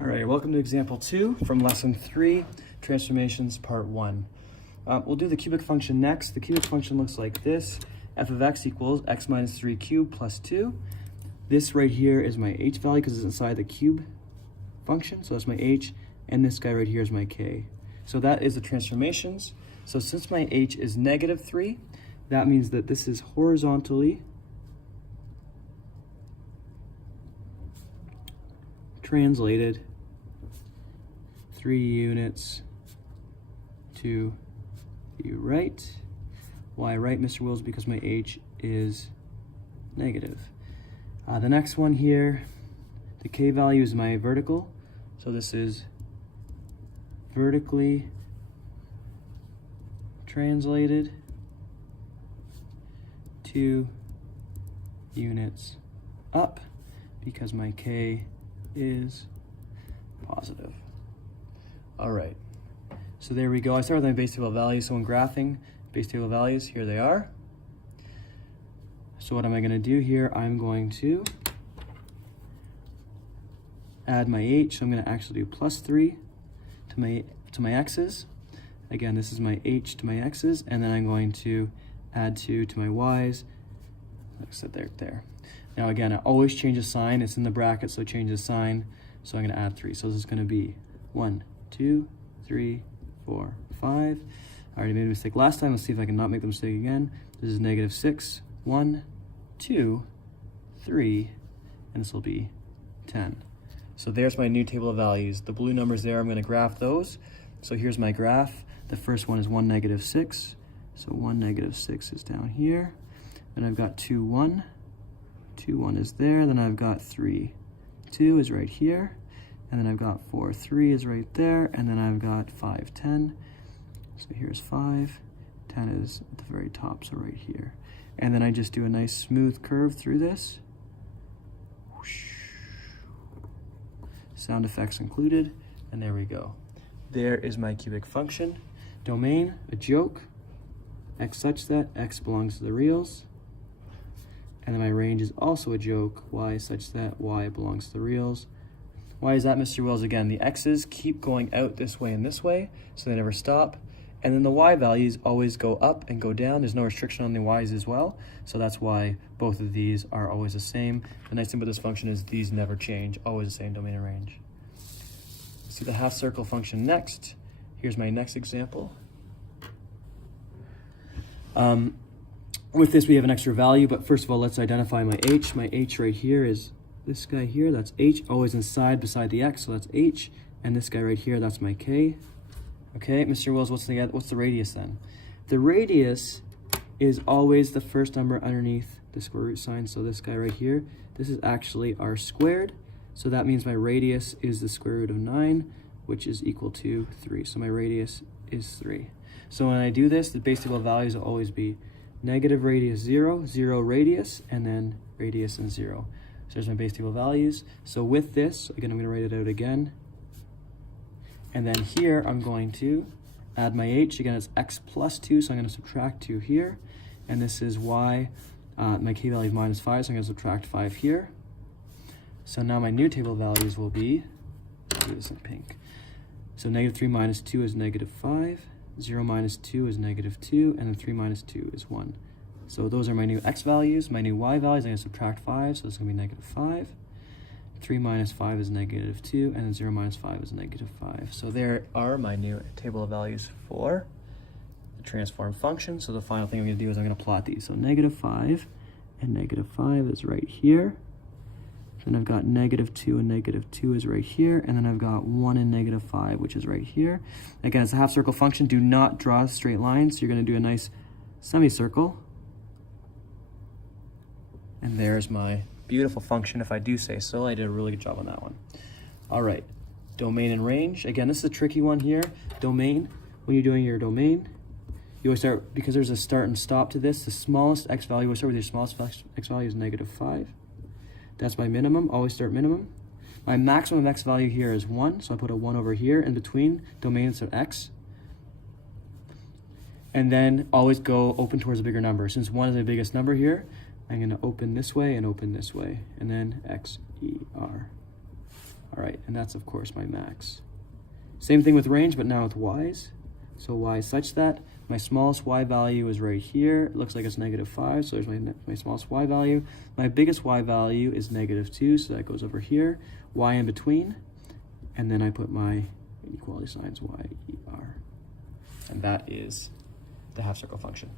All right, welcome to example 2 from lesson 3, transformations part 1. We'll do the cubic function next. The cubic function looks like this. F of x equals x minus 3 cubed plus 2. This right here is my h value because it's inside the cube function, so that's my h, and this guy right here is my k. So that is the transformations. So since my h is negative 3, that means that this is horizontally translated 3 units to the right. Why right, Mr. Wills? Because my h is negative. The next one here, the k value is my vertical. So this is vertically translated 2 units up because my k is positive. All right, so there we go. I started with my base table values. So when graphing base table values, here they are. So what am I going to do here? I'm going to add my h. So I'm going to actually do plus 3 to my x's. Again, this is my h to my x's, and then I'm going to add 2 to my y's. Like I said, there. Now again, I always change the sign. It's in the bracket, so change the sign. So I'm going to add 3. So this is going to be 1, 2, 3, 4, 5. I already made a mistake last time. Let's see if I can not make the mistake again. This is negative 6, 1, 2, 3, and this will be 10. So there's my new table of values. The blue numbers there, I'm going to graph those. So here's my graph. The first one is 1, negative 6. So 1, negative 6 is down here. Then I've got 2, 1. 2, 1 is there. Then I've got 3, 2 is right here. And then I've got 4, 3 is right there. And then I've got 5, 10. So here's 5. 10 is at the very top, so right here. And then I just do a nice smooth curve through this. Whoosh. Sound effects included. And there we go. There is my cubic function. Domain, a joke. X such that x belongs to the reals. And then my range is also a joke, y such that y belongs to the reals. Why is that, Mr. Wills? Again, the x's keep going out this way and this way, so they never stop. And then the y values always go up and go down. There's no restriction on the y's as well, so that's why both of these are always the same. The nice thing about this function is these never change, always the same domain and range. Let's see the half circle function next. Here's my next example. With this, we have an extra value, but first of all, let's identify my h. My h right here is this guy here. That's h, always inside beside the x, so that's h. And this guy right here, that's my k. Okay, Mr. Wills, what's the radius then? The radius is always the first number underneath the square root sign. So this guy right here, this is actually r squared. So that means my radius is the square root of 9, which is equal to 3. So my radius is 3. So when I do this, the base table values will always be negative radius 0, 0 radius, and then radius and 0. So there's my base table values. So with this, again, I'm going to write it out again. And then here, I'm going to add my h. Again, it's x plus 2, so I'm going to subtract 2 here. And this is y. My k value is minus 5, so I'm going to subtract 5 here. So now my new table values will be, I'll do this in pink. So negative 3 minus 2 is negative 5. 0 minus 2 is negative 2, and then 3 minus 2 is 1. So those are my new x values. My new y values, I'm going to subtract 5, so this is going to be negative 5. 3 minus 5 is negative 2, and then 0 minus 5 is negative 5. So there are my new table of values for the transform function. So the final thing I'm going to do is I'm going to plot these. So negative 5 and negative 5 is right here. Then I've got negative 2 and negative 2 is right here. And then I've got 1 and negative 5, which is right here. Again, it's a half circle function. Do not draw straight lines. So you're going to do a nice semicircle. And there's my beautiful function, if I do say so. I did a really good job on that one. All right, domain and range. Again, this is a tricky one here. Domain, when you're doing your domain, you always start, because there's a start and stop to this, the smallest x value, always start with your smallest x value is negative 5. That's my minimum, always start minimum. My maximum x value here is 1, so I put a 1 over here in between domains of x. And then always go open towards a bigger number. Since 1 is the biggest number here, I'm going to open this way and open this way, and then X, E, R. All right, and that's of course my max. Same thing with range, but now with y's. So y such that my smallest y value is right here. It looks like it's -5, so there's my smallest y value. My biggest y value is -2, so that goes over here. Y in between, and then I put my inequality signs y, e, r. And that is the half circle function.